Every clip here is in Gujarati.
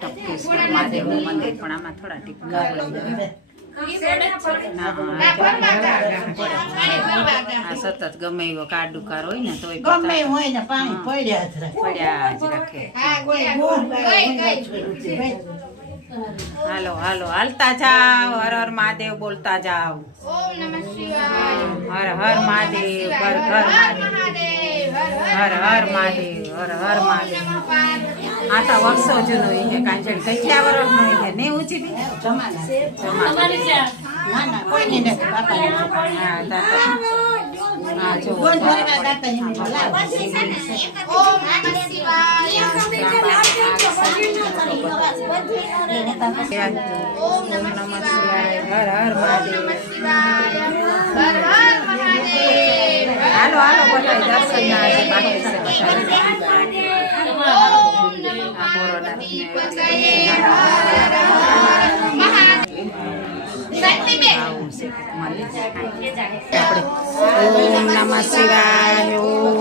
ટપકેશ્વર મહાદેવનું મંદિર પણ આમાં થોડા ટીપકા આ સતત ગમે એવો કાર દુકાર હોય ને તોય પડ્યા જ રાખે. હાલો હાલો હાલતા જાઓ, હર હર મહાદેવ બોલતા જાઓ. હર હર મહાદેવ, હર હર મહાદેવ, હર હર મહાદેવ, હર હર મહાદેવ. આટલા વર્ષો જૂનો એ છે કાંચન, કેટલા વર્ષનો એ છે નહીં ઊંચી બી હર હર મહાદેવ. હાલો હાલો બધા દર્શન બાકી છે ઓમ નમઃ શિવાય, ઓમ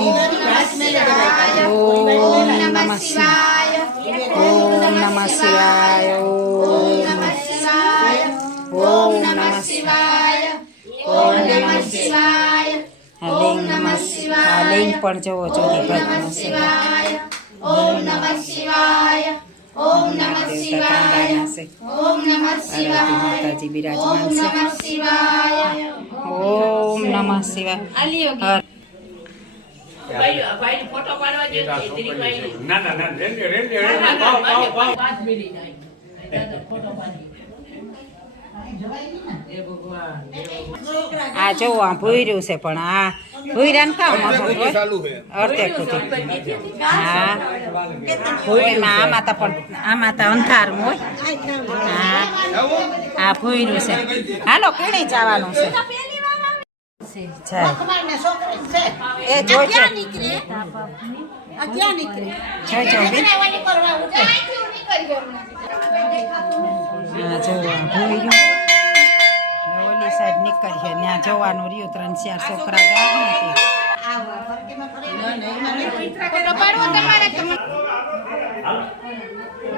નમઃ શિવાય, ઓમ નમઃ શિવાય, ઓમ નમઃ શિવાય, ઓમ નમઃ શિવાય. લિંગ નમઃ શિવાય, લિંગ પણ જોવો જોઈએ ભગવાન શિવાય. ઓમ નમઃ શિવાય, ઓમ નમઃ શિવાય, ઓમ નમઃ શિવાય. માતાજી બિરાજમાન છે. ઓમ નમઃ શિવાય. ફોટો પાડવા જોઈએ. આ જો આ ભૂર્યું છે પણ આ ભૂર્યા ને કામ અર્ધે કુતી. હા ભૂઈમાં આમાં તો પણ આમાં તો અંધારું હોય. હા આ ભૂર્યું છે. હાલો કેણે જવાનું છે? એ જોજો ઓલી સાઈડ નીકળીએ ત્યાં જવાનું રહ્યું. 3-4 છોકરા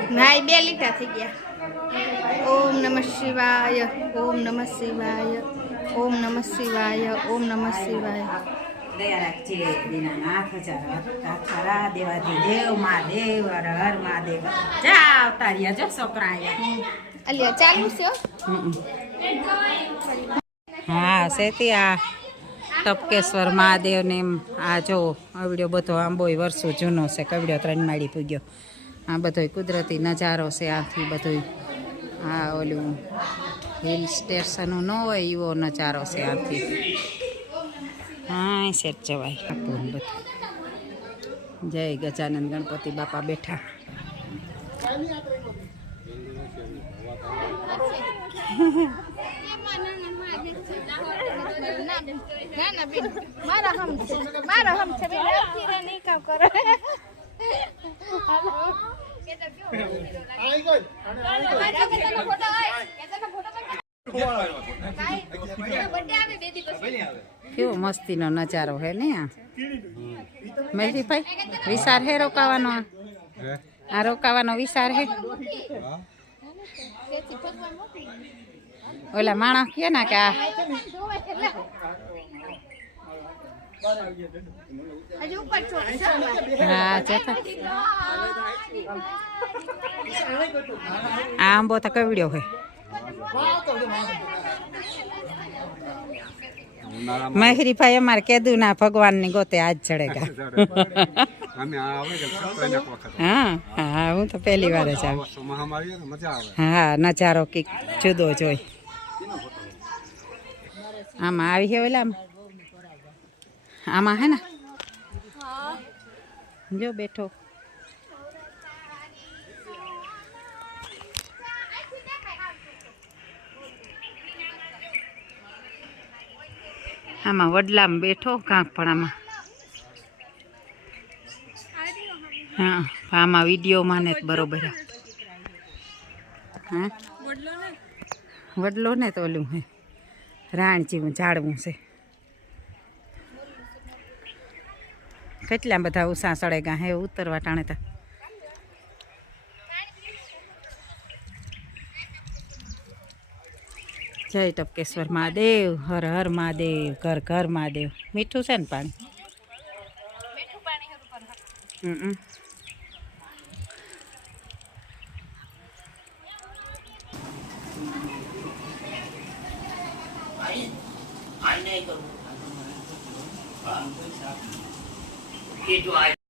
ભાઈ 2 લીટા થઈ ગયા. ઓમ નમઃ શિવાય, ઓમ નમઃ શિવાય, ઓમ નમઃ શિવાય, ઓમ નમઃ શિવાય. દયા રાખજે દીનાનાથ હજારા દેવાધિદેવ મહાદેવ, હર હર મહાદેવ. જા આવતા રહ્યા જો છોકરા અહીંયા. અલ્યા ચાલુ છે. હા સેતી આ ટપકેશ્વર મહાદેવ ને આ જો આવડ્યો બધો આંબોય વર્ષો જૂનો છે. કવડ્યો 3 માળી પૂગ્યો. આ બધો કુદરતી નજારો છે. આથી બધું આ ઓલું હિલ સ્ટેશન ન હોય એવો નજારો છે આથી. હા સેટ જવાય. બધું જય ગજાનંદ ગણપતિ બાપા બેઠા. કેવો મસ્તીનો નજારો હે ને આ મહેરીભાઈ. વિચાર હે રોકાવાનો? આ રોકાવાનો વિચાર હે? ઓલા માણસ કે ને કે આ હા જતા આંબો તો કવડ્યો હે. મહેરીભાઈ અમારે કીધું ના ભગવાન ની ગોતે આજ ચડેગા. હા હા હું તો પહેલી વાર જ આવી. હા નજારો કઈક જુદો જોઈ. આમાં આવી છે ઓલા આમાં હે ને જો બેઠો. આમાં વડલામાં બેઠો કાંક પણ આમાં. હા આમાં વિડીયોમાં ને બરોબર. હા વડલો ને તો ઓલું હે રાણ જેવું ઝાડવું છે. કેટલા બધા ઉષા સળેગા હે ઉતરવા ટાણે તા. જય ટપકેશ્વર મહાદેવ, હર હર મહાદેવ, ઘર ઘર મહાદેવ. મીઠું છે ને પાણી? હમ. ये जो